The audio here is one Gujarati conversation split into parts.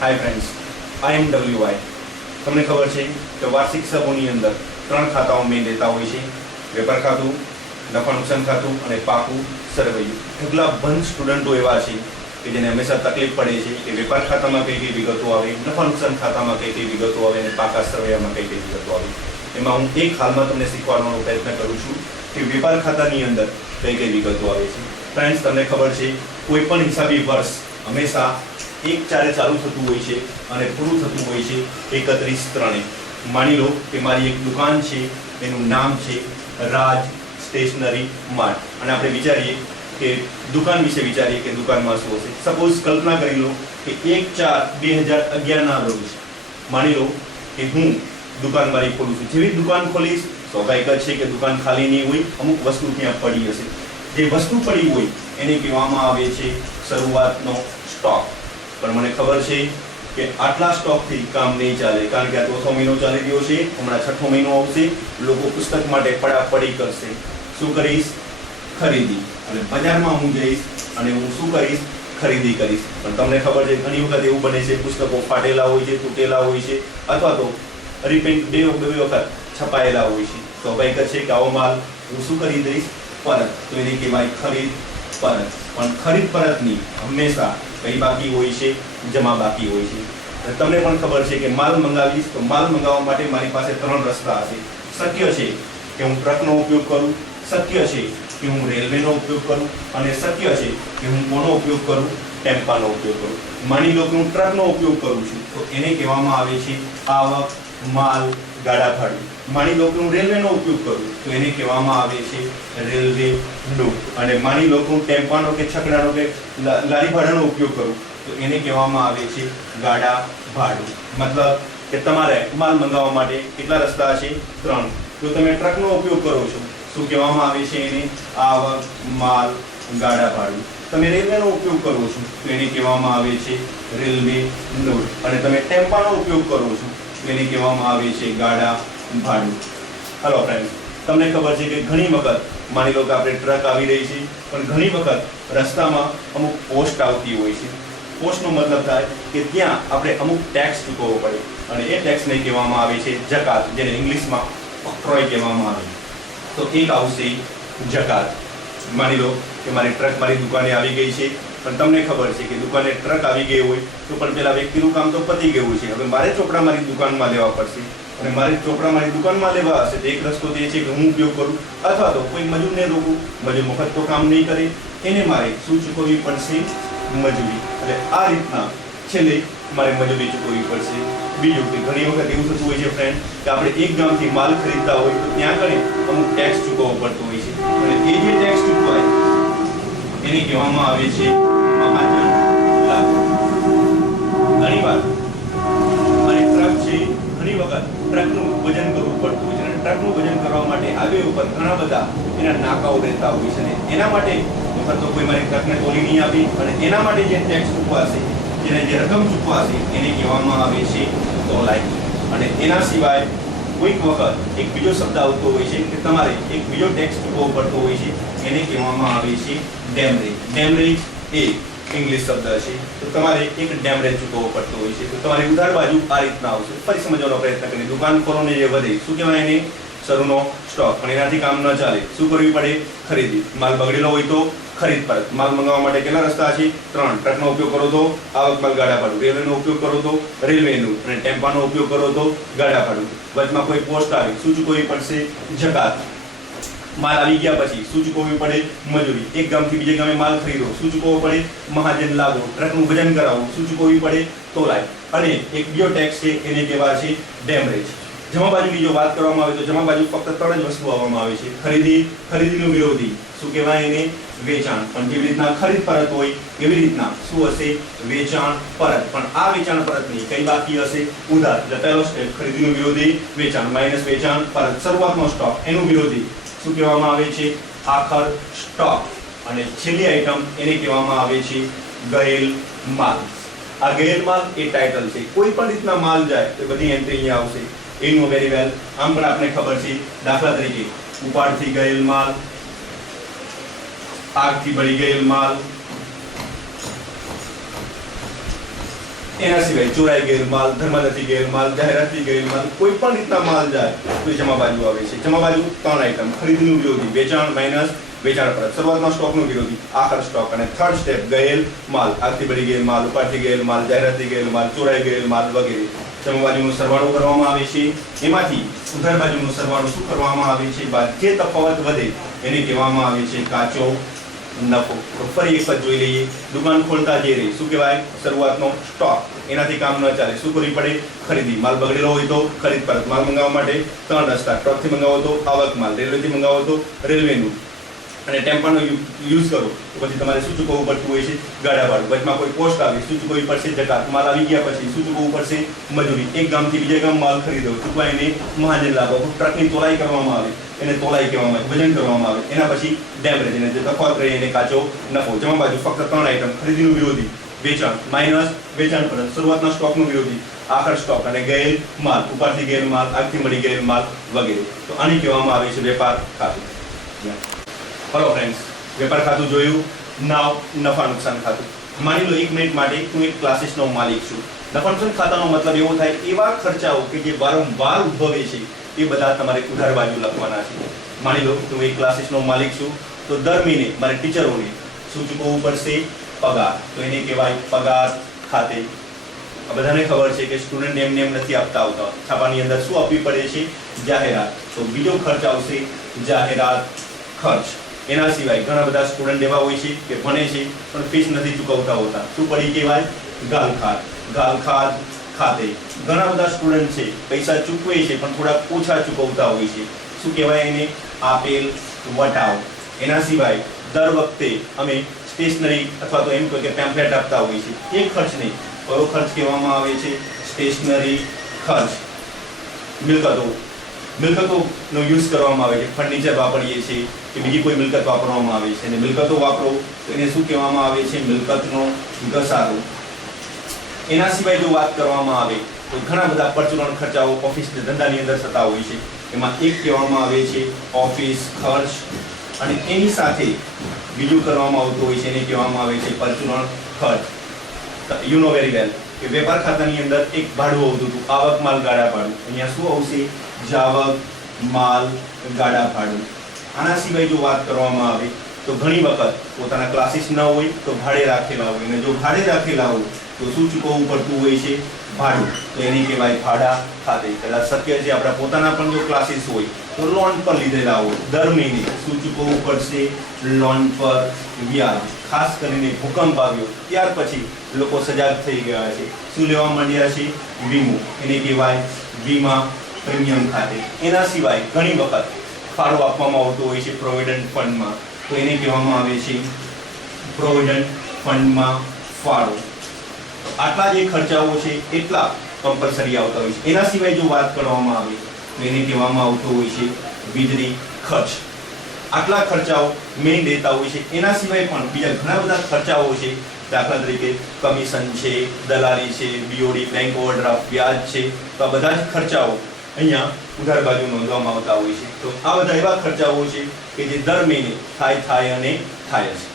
Hi friends, I am WI। તમને ખબર છે કે વાર્ષિક હિસાબોની અંદર ત્રણ ખાતાઓ મેં લેતા હોય છે: વેપાર ખાતું, નફા નુકસાન ખાતું અને પાકું સરવૈયું। ઢગલા બંધ સ્ટુડન્ટો એવા છે કે જેને હંમેશા તકલીફ પડે છે કે વેપાર ખાતામાં કઈ કઈ વિગતો આવે, નફા નુકસાન ખાતામાં કઈ કઈ વિગતો આવે અને પાકા સરવૈયામાં કઈ કઈ વિગતો આવે। એમાં હું એક હાલમાં તમને શીખવાડવાનો પ્રયત્ન કરું છું કે વેપાર ખાતાની અંદર કઈ કઈ વિગતો આવે છે। ફ્રેન્ડ્સ, તમને ખબર છે કોઈ પણ હિસાબી વર્ષ હંમેશા 1/4 ચાલુ થતું હોય છે અને પૂરું થતું હોય છે 31/3। માની લો કે મારી એક દુકાન છે, એનું નામ છે રાજ સ્ટેશનરી માર્ટ, અને આપણે વિચારીએ કે દુકાન વિશે વિચારીએ કે દુકાનમાં શું હશે। સપોઝ કલ્પના કરી લો કે 1/4/2011 ના રોજ માની લો કે હું દુકાન મારી ખોલું છું। જેવી દુકાન ખોલીશ સ્વાભાવિક જ છે કે દુકાન ખાલી નહીં હોય, અમુક વસ્તુ ત્યાં પડી હશે। જે વસ્તુ પડી હોય એને કહેવામાં આવે છે શરૂઆતનો સ્ટોક। પણ મને ખબર છે કે આટલા સ્ટોકથી કામ નહીં ચાલે, કારણ કે આ 4થો મહિનો ચાલી રહ્યો છે, હમણાં 6થો મહિનો આવશે, લોકો પુસ્તક માટે પડાપડી કરશે। શું કરીશ? ખરીદી। અને બજારમાં હું જઈશ અને હું શું કરીશ? ખરીદી કરીશ। પણ તમને ખબર છે ઘણી વખત એવું બને છે પુસ્તકો ફાટેલા હોય છે, તૂટેલા હોય છે, અથવા તો રિપેન્ટ બે વખત છપાયેલા હોય છે। સ્વાભાવિક છે કે આવો માલ હું શું કરી દઈશ? પરત। તો એને કહેવાય ખરીદ પરત। પણ ખરીદ પરતની હંમેશા કઈ બાકી હોય છે? જમા બાકી હોય છે। તમને પણ ખબર છે કે માલ મંગાવીશ તો માલ મંગાવવા માટે મારી પાસે 3 રસ્તા હશે। શક્ય છે કે હું ટ્રકનો ઉપયોગ કરું, શક્ય છે કે હું રેલવેનો ઉપયોગ કરું, અને શક્ય છે કે હું કોનો ઉપયોગ કરું? ટેમ્પાનો ઉપયોગ કરું। માની લો કે હું ટ્રકનો ઉપયોગ કરું છું તો એને કહેવામાં આવે છે આવક, માલ, ગાડા ભાડું। માની લો કે હું રેલવેનો ઉપયોગ કરું તો એને કહેવામાં આવે છે રેલવે નું। અને માની લો કે હું ટેમ્પાનો કે છકડાનો કે લારી ભાડાનો ઉપયોગ કરું તો એને કહેવામાં આવે છે ગાડા ભાડું। મતલબ કે તમારે માલ મંગાવવા માટે કેટલા રસ્તા છે? 3। જો તમે ટ્રકનો ઉપયોગ કરો છો, શું કહેવામાં આવે છે એને? આવક, માલ, ગાડા ભાડું। તમે રેલવેનો ઉપયોગ કરો છો તો એને કહેવામાં આવે છે રેલવે નોટ, અને તમે ટેમ્પાનો ઉપયોગ કરો છો તો એને કહેવામાં આવે છે ગાડા ભાડું। હાલો ફ્રેન્ડ, તમને ખબર છે કે ઘણી વખત માની લો કે આપણે ટ્રક આવી રહી છે, પણ ઘણી વખત રસ્તામાં અમુક પોસ્ટ આવતી હોય છે। પોસ્ટનો મતલબ થાય કે ત્યાં આપણે અમુક ટેક્સ ચૂકવવો પડે, અને એ ટેક્સને કહેવામાં આવે છે જકાત, જેને ઇંગ્લિશમાં ઓક્ટ્રોય કહેવામાં આવે। તો એક આવશે જકાત। માની લો કે મારી ટ્રક મારી દુકાને આવી ગઈ છે, પણ તમને ખબર છે કે દુકાને ટ્રક આવી ગઈ હોય તો પણ પેલા વ્યક્તિનું કામ તો પતી ગયું છે, હવે મારે ચોપડા મારી દુકાનમાં લેવા પડશે, અને મારે ચોપડા મારી દુકાનમાં લેવા હશે તો એક રસ્તો તે છે કે હું ઉપયોગ કરું, અથવા તો કોઈ મજૂરને રોકું। મજૂર મફત તો કામ નહીં કરે, એને મારે શું ચૂકવવી પડશે? મજૂરી। એટલે આ રીતના છેલ્લે મારે મજૂરી ચૂકવવી પડશે। બીજું કે ઘણી વખત એવું થતું હોય છે ફ્રેન્ડ કે આપણે એક ગામથી માલ ખરીદતા હોય તો ત્યાં આગળ અમુક ટેક્સ ચૂકવવો પડતો હોય છે, અને એ જે ટેક્સ ચૂકવાય એને કહેવામાં આવે છે મહાજન લાભ। ઘણીવાર મારી ટ્રક છે, ઘણી વખત ટ્રકનું વજન કરવું પડતું હોય છે, અને ટ્રકનું વજન કરવા માટે હાઈવે ઉપર ઘણા બધા એના નાકાઓ રહેતા હોય છે, અને એના માટે વખત તો કોઈ મારી ટ્રકને તોલી નહીં આપી, અને એના માટે જે ટેક્સ ચૂકવાશે, જેને જે રકમ ચૂકવાશે એને કહેવામાં આવે છે તોલાઈ। અને એના સિવાય કોઈક વખત એક બીજો શબ્દ આવતો હોય છે કે તમારે એક બીજો ટેક્સ ચૂકવવો પડતો હોય છે, એને કહેવામાં આવે છે ડેમરેજ। ડેમરેજ એ ઇંગ્લિશ શબ્દ છે, તો તમારે એક ડેમરેજ ચૂકવવો પડતો હોય છે। તો તમારી ઉધાર બાજુ આ રીતના આવશે। ફરી સમજવાનો પ્રયત્ન કરીએ। દુકાન ખોલો ને જે વધે શું કહેવાય એને? શરૂનો સ્ટોક। પણ એનાથી કામ ન ચાલે, શું કરવી પડે? ખરીદી। માલ બગડેલો હોય તો ખરીદ પરત। માલ મંગાવવા માટે કેટલા રસ્તા છે? 3। ટ્રકનો ઉપયોગ કરો તો આવક, માલ, ગાડા ભાડું। રેલવેનો ઉપયોગ કરો તો રેલવેનું, અને ટેમ્પાનો ઉપયોગ કરો તો ગાડા ભાડું। વચમાં કોઈ પોસ્ટ આવે, શું ચૂકવવી પડશે? જકાત। માલ આવી ગયા પછી શું ચૂકવવી પડે? મજૂરી। એક ગામથી બીજે ગામે માલ ખરીદો, શું ચૂકવવો પડે? મહાજન લાગુ। ટ્રકનું વજન કરાવવું, શું ચૂકવવી પડે? તોલાઈ। અને એક બીજો ટેક્સ છે એને કહેવાય છે ડેમરેજ। જમા બાજુની જો વાત કરવામાં આવે તો જમા બાજુ ફક્ત 3 જ વસ્તુ આવવામાં આવે છે: ખરીદી, ખરીદીનું વિરોધી, શું કહેવાય એને? વેચાણ। પણ જેવી રીતના ખરીદ પરત હોય એવી રીતના શું હશે? વેચાણ પરત। પણ આ વેચાણ પરતની કઈ બાકી હશે? ઉધાર। એટલે પહેલો સ્ટેપ ખરીદીનું વિરોધી વેચાણ માઇનસ વેચાણ પરત। શરૂઆતનો સ્ટોક એનું વિરોધી શું કહેવામાં આવે છે? આખર સ્ટોક। અને છેલ્લી આઈટમ એને કહેવામાં આવે છે ગયેલ માલ। આ ગયેલ માલ એ ટાઇટલ છે, કોઈ પણ રીતના માલ જાય તો બધી એન્ટ્રી અહીંયા આવશે। એનું વેરી વેલ આમ પણ આપણે ખબર છે, દાખલા તરીકે ઉપાડથી ગયેલ માલ, આગથી બળી ગયેલ માલ, એના સિવાય ચોરાઈ ગયેલ માલ, ધર્માદાથી ગયેલ માલ, જાહેરાતથી ગયેલ માલ, કોઈ પણ રીતના માલ જાય તો જમા બાજુ આવે છે. જમા બાજુ 3 આઈટમ: ખરીદીનું વિરોધી, વેચાણ માઇનસ વેચાણ પરત, શરૂઆતમાં સ્ટોકનું વિરોધી, આખર સ્ટોક, અને થર્ડ સ્ટેપ ગયેલ માલ, આગથી બળી ગયેલ માલ, ઉપાડથી ગયેલ માલ, જાહેરાતથી ગયેલ માલ, ચોરાઈ ગયેલ માલ વગેરે. જમા બાજુનો સરવાળો કરવામાં આવે છે. એમાંથી ઉધાર બાજુનો સરવાળો શું કરવામાં આવે છે? બાદ જે તફાવત વધે એને કહેવામાં આવે છે કાચો નફો. તો ફરી એક વખત જોઈ લઈએ. દુકાન ખોલતા જે રહી શું કહેવાય? શરૂઆતનો સ્ટોક. એનાથી કામ ન ચાલે, શું કરવી પડે? ખરીદી. માલ બગડેલો હોય તો ખરીદ પરત. માલ મંગાવવા માટે 3 રસ્તા: ટ્રકથી મંગાવો તો આવક માલ, રેલવેથી મંગાવો તો રેલવેનું, અને ટેમ્પાનો યુઝ કરો તો પછી તમારે શું ચૂકવવું પડતું હોય છે? ગાડા ભાડું. વચમાં કોઈ પોસ્ટ આવે, શું ચૂકવવી પડશે? જકાત. માલ આવી ગયા પછી શું ચૂકવવું પડશે? મજૂરી. એક ગામથી બીજા ગામ માલ ખરીદો, ચૂકવાય એને મહાજન લાભો. ટ્રકની તોલાઈ કરવામાં આવે, એને તોલાઈ કહેવામાં આવે, વજન કરવામાં આવે. એના પછી ડેમેજ, એને જે તફાવત રહે એને કાચો નફો. જમા બાજુ ફક્ત 3 આઈટમ: ખરીદીનું વિરોધી, વેચાણ માઇનસ વેચાણ પરત, શરૂઆતના સ્ટોકનું વિરોધી, આખર સ્ટોક, અને ગયેલ માલ, ઉપાડથી ગયેલ માલ, આગથી મળી ગયેલ માલ વગેરે. તો આની કહેવામાં આવે છે વેપાર ખાતું. હલો ફ્રેન્ડ્સ, વેપાર ખાતું જોયું. નાવ નફા નુકસાન ખાતું. માની લો 1 મિનિટ માટે હું એક ક્લાસીસનો માલિક છું. નફા નુકસાન ખાતાનો મતલબ એવો થાય એવા ખર્ચાઓ કે જે વારંવાર ઉદ્ભવે છે એ બધા તમારે ઉધાર બાજુ લખવાના છે. માની લો કે હું એક ક્લાસીસનો માલિક છું, તો દર મહિને મારે ટીચરોને શું ચૂકવવું પડશે? પગાર. તો એને કહેવાય પગાર ખાતે. આ બધાને ખબર છે કે સ્ટુડન્ટ એમને એમ નથી આપતા આવતા. છાપાની અંદર શું આપવી પડે છે? જાહેરાત. તો બીજો ખર્ચ આવશે જાહેરાત ખર્ચ. એના સિવાય ઘણા બધા સ્ટુડન્ટ એવા હોય છે કે ભણે છે પણ ફીસ નથી ચૂકવતા હોતા. શું પડી કહેવાય? ગાલખાત. ગાલખાત ખાતે. ઘણા બધા સ્ટુડન્ટ છે પૈસા ચૂકવે છે પણ થોડા ઓછા ચૂકવતા હોય છે. શું કહેવાય એને? આપેલ વટાવ. એના સિવાય દર વખતે અમે સ્ટેશનરી અથવા તો એમ કહે કે પેમ્ફલેટ આપતા હોય છે. એ ખર્ચ નહીં. કયો ખર્ચ કહેવામાં આવે છે? સ્ટેશનરી ખર્ચ. મિલકતોનો યુઝ કરવામાં આવે છે. ફર્નિચર વાપરીએ છીએ કે બીજી કોઈ મિલકત વાપરવામાં આવે છે, અને મિલકતો વાપરો તો એને શું કહેવામાં આવે છે? મિલકતનો ઘસારો. એના સિવાય જો વાત કરવામાં આવે તો ઘણા બધા પરચુરણ ખર્ચાઓ ઓફિસ ધંધાની અંદર થતા હોય છે. એમાં એક કહેવામાં આવે છે ઓફિસ ખર્ચ, અને એની સાથે બીજું કરવામાં આવતું હોય છે એને કહેવામાં આવે છે પરચુરણ ખર્ચ. યુ નો વેરી વેલ કે વેપાર ખાતાની અંદર એક ભાડું આવતું હતું, આવક માલ ગાડા ભાડું. અહીંયા શું આવશે? જાવક માલ ગાડા ભાડું. આના સિવાય જો વાત કરવામાં આવે તો ઘણી વખત પોતાના ક્લાસીસ ન હોય તો ભાડે રાખેલા હોય, અને જો ભાડે રાખેલા હોય તો શું ચૂકવવું પડતું હોય છે? ભાડું. તો એને કહેવાય ભાડા ખાતે. કદાચ શક્ય છે આપણા પોતાના પણ જો ક્લાસીસ હોય તો લોન પર લીધેલા હોય, દર મહિને શું ચૂકવવું પડશે? લોન પર વ્યાજ. ખાસ કરીને ભૂકંપ આવ્યો ત્યાર પછી લોકો સજાગ થઈ ગયા છે. શું લેવા માંડ્યા છે? વીમો. એને કહેવાય વીમા પ્રીમિયમ ખાતે. એના સિવાય ઘણી વખત ફાળો આપવામાં આવતો હોય છે પ્રોવિડન્ટ ફંડમાં, તો એને કહેવામાં આવે છે પ્રોવિડન્ટ ફંડમાં ફાળો. આટલા જે ખર્ચાઓ છે એટલા કમ્પલસરી આવતા હોય છે. એના સિવાય જો વાત કરવામાં આવે તો એને કહેવામાં આવતો હોય છે વીજળી ખર્ચ. આટલા ખર્ચાઓ મેઇન રહેતા હોય છે. એના સિવાય પણ બીજા ઘણા બધા ખર્ચાઓ છે. દાખલા તરીકે કમિશન છે, દલાલી છે, બીઓડી બેંક ઓવરડ્રાફ્ટ વ્યાજ છે. તો આ બધા જ ખર્ચાઓ અહીંયા ઉધાર બાજુ નોંધવામાં આવતા હોય છે. તો આ બધા એવા ખર્ચાઓ છે કે જે દર મહિને થાય અને થાય છે.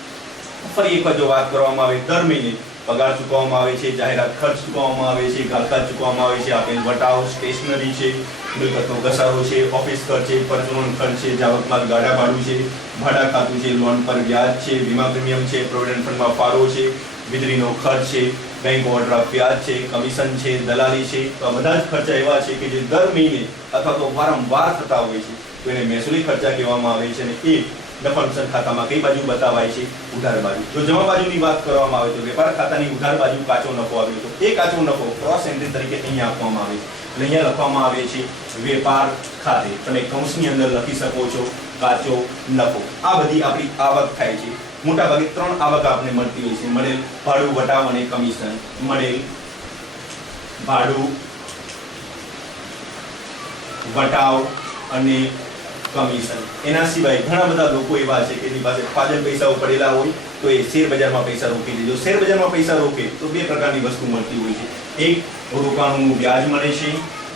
ફરી એકવાર જો વાત કરવામાં આવે, દર મહિને પગાર ચૂકવવામાં આવે છે, જાહેરાત ખર્ચ ચૂકવવામાં આવે છે, ગાલખાત ચૂકવવામાં આવે છે, આપેલ વટાવ, સ્ટેશનરી છે, મિલકતનો ઘસારો છે, ઓફિસ ખર્ચ છે, પરચુરણ ખર્ચ છે, જાવક માલ ગાડા ભાડું છે, ભાડા ખાતું છે, લોન પર વ્યાજ છે, વીમા પ્રીમિયમ છે, પ્રોવિડન્ટ ફંડમાં ફાળો છે, વીજળીનો ખર્ચ છે, બેંક ઓવરડ્રાફ્ટ વ્યાજ છે, કમિશન છે, દલાલી છે. તો આ બધા જ ખર્ચા એવા છે કે જે દર મહિને અથવા તો વારંવાર થતા હોય છે. તો એને મહેસૂલી ખર્ચા કહેવામાં આવે છે, અને એ નફા નુકસાન ખાતામાં કઈ બાજુ બતાવાય છે? ઉધાર બાજુ. જો જમા બાજુની વાત કરવામાં આવે તો વેપાર ખાતાની ઉધાર બાજુ કાચો નફો આવ્યો તો એ કાચો નફો ક્રોસ એન્ટ્રી તરીકે અહીંયા આપવામાં આવે છે. એટલે અહીંયા લખવામાં આવે છે વેપાર ખાતે. તમે કૌંસની અંદર લખી શકો છો કાચો નફો. આ બધી આપણી આવક થાય છે. મોટા ભાગે 3 આવક આપને મળતી હોય છે: મળેલ ભાડું, વટાવ અને કમિશન. મળેલ ભાડું, વટાવ અને કમિશન. એના સિવાય ઘણા બધા લોકો એવા છે કે જેની પાસે ફાજલ પૈસાઓ પડેલા હોય તો એ શેર બજારમાં પૈસા રોકી દે. જો શેર બજારમાં પૈસા રોકે તો 2 પ્રકારની વસ્તુ મળતી હોય છે. એક, રોકાણનું વ્યાજ મળે છે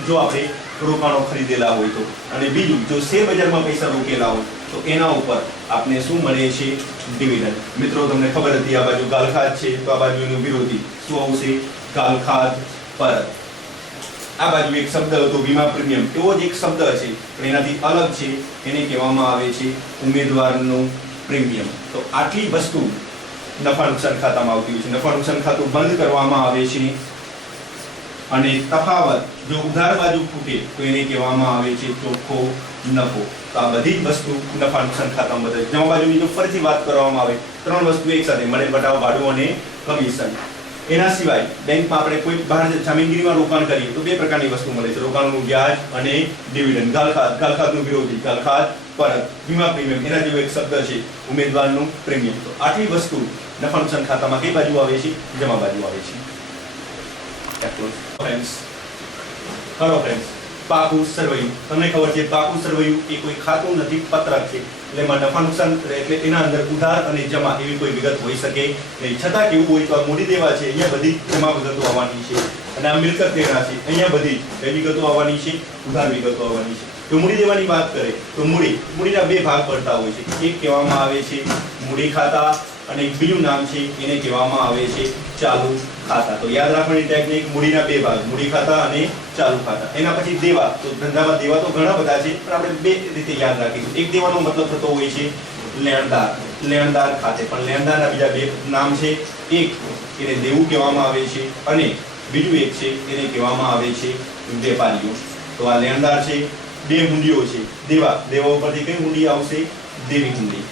જો આપણે રોકાણો ખરીદેલા હોય તો, અને બીજું, જો શેર બજારમાં પૈસા રોકેલા હોય તો એના ઉપર આપને શું મળે છે? ડિવિડન્ડ. મિત્રો તમને ખબર હતી આ બાજુ ગાલખાત છે તો આ બાજુ એનું વિરોધી શું આવશે? ગાલખાત પરત. આ બાજુ એક શબ્દ હતો વીમા પ્રીમિયમ, એવો જ એક શબ્દ છે પણ એનાથી અલગ છે, એને કહેવામાં આવે છે ઉમેદવારનું પ્રીમિયમ. તો આટલી વસ્તુ નફા નુકસાન ખાતામાં આવતી હોય છે. નફા નુકસાન ખાતું બંધ કરવામાં આવે છે અને તફાવત જો ઉધાર બાજુ ખૂટે તો એને કહેવામાં આવે છે ચોખ્ખો નફો. તો આ બધી જ વસ્તુ નફા નુકસાન ખાતામાં બતાવે. જમા બાજુની જો ફરીથી વાત કરવામાં આવે, ત્રણ વસ્તુ એક સાથે મળે, બટાવ, ભાડું અને કમિશન. એના સિવાય બેંકમાં આપણે કોઈ બહાર જામીનગીરીમાં રોકાણ કરીએ તો બે પ્રકારની વસ્તુ મળે છે: રોકાણનું વ્યાજ અને ડિવિડન્ડ. ગાલખાતનું વિરોધી ગાલખાત પરત. વીમા પ્રીમિયમ, એના જેવો એક શબ્દ છે ઉમેદવારનું પ્રીમિયમ. તો આટલી વસ્તુ નફા નુકસાન ખાતામાં કઈ બાજુ આવે છે? જમા બાજુ આવે છે. હેલો ફ્રેન્ડ્સ, પાકું સરવૈયું. તમને ખબર છે પાકું સરવૈયું એ કોઈ ખાતું નથી, પત્રક છે. એટલે એમાં નફા નુકસાન એટલે એના અંદર ઉધાર અને જમા એવી કોઈ વિગત હોઈ શકે નહીં. છતાં કેવું હોય તો આ મૂડી દેવા છે, અહીંયા બધી જમા વિગતો આવવાની છે, અને આ મિલકત દેના છે, અહીંયા બધી કઈ વિગતો આવવાની છે? ઉધાર વિગતો આવવાની છે. તો મૂડી દેવાની વાત કરે તો મૂડીના બે ભાગ પડતા હોય છે. એક કહેવામાં આવે છે મૂડી ખાતા અને એક બીજું નામ છે એને કહેવામાં આવે છે ચાલુ ખાતા. તો યાદ રાખવાની ટેકનિક, મૂડીના બે ભાગ, મૂડી ખાતા અને ચાલુ ખાતા. એના પછી દેવા. તો ધંધામાં દેવા તો ઘણા બધા છે પણ આપણે બે રીતે યાદ રાખીશું. એક દેવાનો મતલબ થતો હોય છે લેણદાર ખાતે, પણ લેણદારના બીજા બે નામ છે. એક એને દેવું કહેવામાં આવે છે અને બીજું એક છે એને કહેવામાં આવે છે વેપારીઓ. તો આ લેણદાર છે, બે હુંડીઓ છે. દેવા ઉપરથી કઈ હુંડી આવશે? દેવી હુંડી.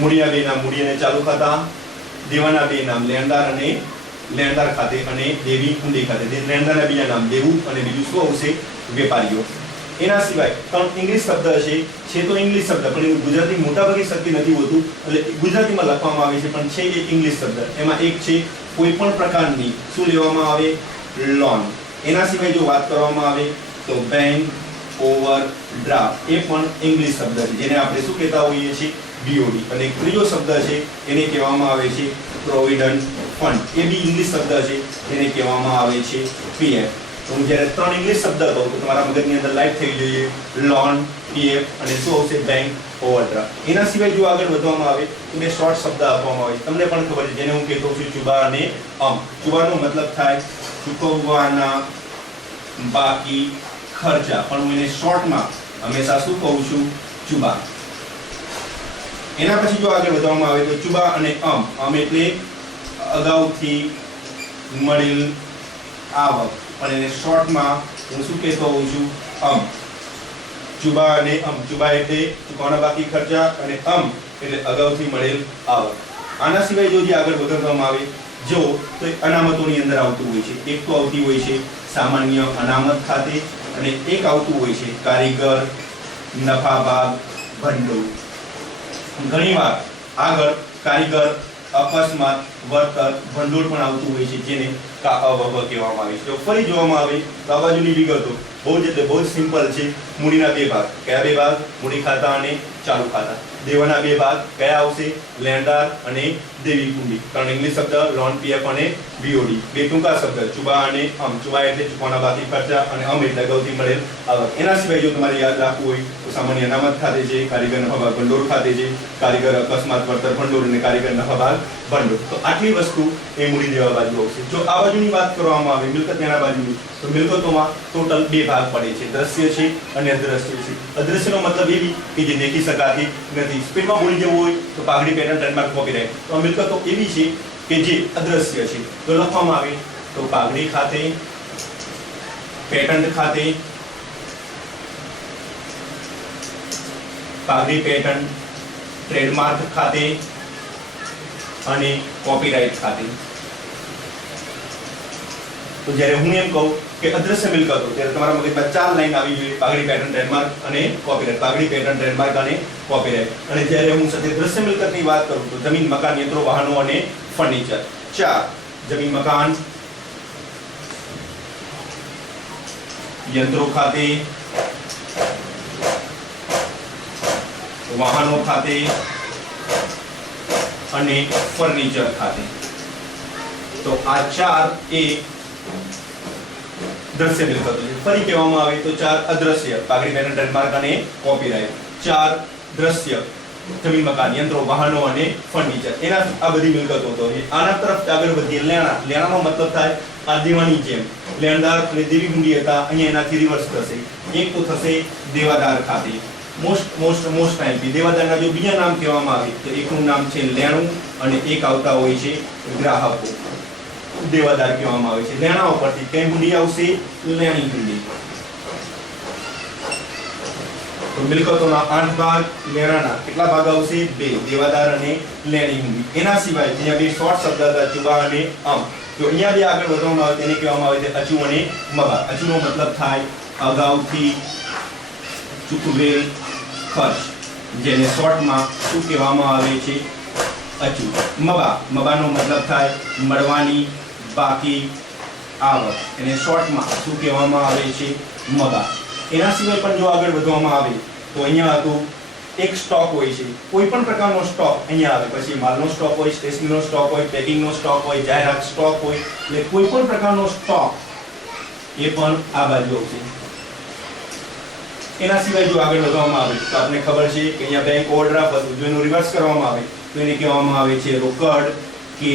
મૂડીના બે નામ મૂડી અને ચાલુ ખાતા, દેવાના બે નામ લેણદાર અને લેણદાર ખાતે અને દેવી હુંડી ખાતે. લેણદારના બીજા નામ દેવું અને બીજું શું આવશે? વેપારીઓ. એના સિવાય ત્રણ ઇંગ્લિશ શબ્દ છે તો ઇંગ્લિશ શબ્દ પણ એવું ગુજરાતી મોટાભાગે શક્ય નથી હોતું, એટલે ગુજરાતીમાં લખવામાં આવે છે પણ છે એ ઇંગ્લિશ શબ્દ. એમાં એક છે કોઈ પણ પ્રકારની શું લેવામાં આવે? લોન. એના સિવાય જો વાત કરવામાં આવે તો બેંક ઓવરડ્રાફ્ટ, એ પણ ઇંગ્લિશ શબ્દ છે જેને આપણે શું કહેતા હોઈએ છીએ? BOD. અને ત્રીજો શબ્દ છે એને કહેવામાં આવે છે પ્રોવિડન્ટ ફંડ, એ બી ઇંગ્લિશ શબ્દ છે જેને કહેવામાં આવે છે PF. તો હું જ્યારે ત્રણ ઇંગ્લિશ શબ્દ કહું તો તમારા મગજની અંદર લાઈટ થઈ જોઈએ લોન, PF અને શું આવશે? Bank overdraft. એના સિવાય જો આગળ વધવામાં આવે તો બે શોર્ટ શબ્દ આપવામાં આવે. તમને પણ ખબર છે જેને હું કહેતો છું ચુબા અને ચુબાનો મતલબ થાય ચૂકવવાના બાકી ખર્ચા, પણ હું એને શોર્ટમાં હંમેશા શું કહું છું? ચુબા. એના પછી જો આગળ વધવામાં આવે તો ચુબા અને એટલે અગાઉથી મળેલ આવક, પણ એને શોર્ટમાં હું શું કહેતો હોઉં છું? ચુબા અને ચુબા એટલે ચૂકવવાના બાકી ખર્ચા અને એટલે અગાઉથી મળેલ આવક. આના સિવાય જો આગળ વધારવામાં આવે જો તો અનામતોની અંદર આવતું હોય છે. એક તો આવતી હોય છે સામાન્ય અનામત ખાતે અને એક આવતું હોય છે કારીગર નફા ભાગ ભંડોળ. ઘણીવાર આગળ કારીગર, અકસ્માત, વળતર, ભંડોળ પણ આવતું હોય છે જેને KAVV કહેવામાં આવે છે. જો ફરી જોવામાં આવે તો આ બાજુની વિગતો બહુ જ સિમ્પલ છે. મૂડીના બે ભાગ. કયા બે ભાગ? મૂડી ખાતા અને ચાલુ ખાતા. દેવાના બે ભાગ કયા આવશે? લેણદાર અને દેવી હુંડી. ત્રણ ઇંગ્લિશ શબ્દ લોન, PF અને BOD. બે ટૂંકા શબ્દ ચુબા અને ચુબા એટલે ચૂકવવાના બાકી ખર્ચા અને એટલે અગાઉથી મળેલ આવક. એના સિવાય જો તમારે યાદ રાખવું હોય તો સામાન્ય અનામત ખાતે છે, કારીગર નફા ભાગ ભંડોળ ખાતે છે, કારીગર અકસ્માત, વળતર, ભંડોળ અને કારીગર નફા ભાગ ભંડોળ. તો આટલી વસ્તુ એ મૂડી દેવા બાજુ આવશે. જો આ બાજુની વાત કરવામાં આવે મિલકત દેના બાજુની તો મિલકતોમાં ટોટલ બે ભાગ પડે છે, દ્રશ્ય છે અને અદ્રશ્ય છે. અદ્રશ્યનો મતલબ એવી કે જે દેખી શકાતી નથી. સ્પીડમાં બોલી જવું હોય તો પાઘડી, પેટર્ન, ટ્રેડમાર્ક, કોપીરાઇટ. તો આ મિલકતો એવી છે કે જે અદ્રશ્ય છે. તો લખવામાં આવે તો પાઘડી ખાતે, પેટન્ટ ખાતે, પાઘડી, પેટન્ટ, ટ્રેડમાર્ક ખાતે અને કોપીરાઇટ ખાતે. તો જ્યારે હું એમ કહું કે અદ્રશ્ય મિલકતો ત્યારે તમારા મગજમાં ચાર લાઈન આવી જોઈએ: પાઘડી, પેટર્ન, ટ્રેડમાર્ક અને કોપીરાઇટ. પાઘડી, પેટર્ન, ટ્રેડમાર્ક અને કોપીરાઇટ. અને જ્યારે હું સાથે દ્રશ્ય મિલકતની વાત કરું તો જમીન, મકાન, યંત્રો, વાહનો અને ફર્નિચર. ચાર: જમીન, મકાન, યંત્રો ખાતે, વાહનો ખાતે અને ફર્નિચર ખાતે. તો આ ચાર એ દ્રશ્ય મિલકતો છે. ફરી કહેવામાં આવે તો 4 અદ્રશ્ય પાઘડી પેટર્ન ટ્રેડમાર્ક અને કોપીરાઇટ. 4 દ્રશ્ય જમીન મકાન યંત્રો વાહનો અને ફર્નિચર. એના આ બધી મિલકતો તો છે. આના તરફ આગળ વધીએ લેણા. લેણાનો મતલબ થાય આ દેવાની જેમ લેણદાર અને દેવી હુંડી હતા, અહીંયા એનાથી રિવર્સ થશે. એક તો થશે દેવાદાર ખાતે. મોસ્ટ ટાઈમ દેવાદારના જો બીજા નામ કહેવામાં આવે તો એકનું નામ છે લેણું અને એક આવતા હોય છે ગ્રાહકો. દેવાદાર કહેવામાં આવે છે. લેણા ઉપરથી કઈ હુંડી આવશે? લેણી હુંડી. તો મિલકતોના 8 ભાગ, લેણાના કેટલા ભાગ આવશે? 2, દેવાદાર અને લેણી હુંડી. એના સિવાય અહીંયા બે શોર્ટ શબ્દ હતા, ચુબા અને અમ. તો અહીંયા જે આગળ વધવામાં આવે તેને કહેવામાં આવે છે અચુ અને મબા. અચુનો મતલબ થાય અગાઉથી ચૂકવેલ ખર્ચ, જેને શોર્ટમાં શું કહેવામાં આવે છે? અચુ. મબાનો મતલબ થાય મળવાની બાકી આવક, એને શોર્ટમાં શું કહેવામાં આવે છે? મબા. એના સિવાય પણ જો આગળ વધવામાં આવે તો અહીંયા હતું એક સ્ટોક હોય છે, કોઈ પણ પ્રકારનો સ્ટોક અહીંયા આવે. પછી માલનો સ્ટોક હોય, સ્ટેશનરીનો સ્ટોક હોય, પેકિંગનો સ્ટોક હોય, જાહેરાત સ્ટોક હોય, એટલે કોઈ પણ પ્રકારનો સ્ટોક એ પણ આ બાજુ આવશે. એના સિવાય જો આગળ વધવામાં આવે તો આપણે ખબર છે કે અહીંયા બેંક ઓવરડ્રાફ્ટ હતું, જો એનું રિવર્સ કરવામાં આવે તો એને કહેવામાં આવે છે રોકડ કે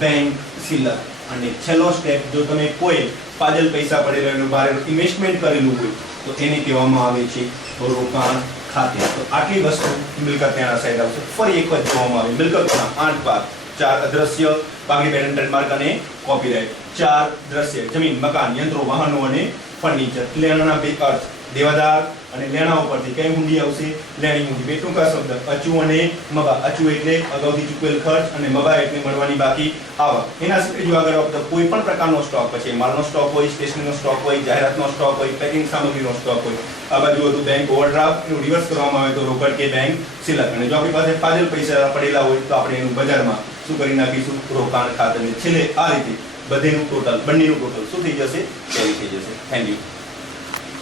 બેંક સિલક. અને છેલ્લો સ્ટેપ, જો તમે કોઈ પાજલ પૈસા પડેલા એનું બહાર ઇન્વેસ્ટમેન્ટ કરેલું હોય તો એને કહેવામાં આવે છે રોકાણ ખાતે. તો આટલી વસ્તુ મિલકત ત્યાં સાઈડ આવશે. ફરી એક વખત જોવામાં આવે મિલકતના 8 ભાગ, 4 અદ્રશ્ય પાઘડી પેટર્ન ટ્રેડમાર્ક અને કોપીરાઇટ. 4 દ્રશ્ય જમીન મકાન યંત્રો વાહનો અને ફર્નિચર. લેણાના 2 અર્થ, દેવાદાર અને લેણા ઉપરથી કઈ હુંડી આવશે? લેણી હુંડી. બે ટૂંકા શબ્દ અચુ અને મબા. અચુ એટલે અગાઉથી ચૂકવેલ ખર્ચ અને મબા એટલે મળવાની બાકી આવક. એના સિવાય જો આગળ આવતા કોઈ પણ પ્રકારનો સ્ટોક, પછી માલનો સ્ટોક હોય, સ્ટેશનરીનો સ્ટોક હોય, જાહેરાતનો સ્ટોક હોય, પેકિંગ સામગ્રીનો સ્ટોક હોય. આ બાજુ હતું બેંક ઓવરડ્રાફ્ટ, એનું રિવર્સ કરવામાં આવે તો રોકડ કે બેંક સિલક. અને જો આપણી પાસે પાજલ પૈસા પડેલા હોય તો આપણે એનું બજારમાં શું કરી નાખીશું? રોકાણ ખાતે. છેલ્લે આ રીતે બધેનું ટોટલ, બંનેનું ટોટલ શું થઈ જશે? ટેલી થઈ જશે. Thank you.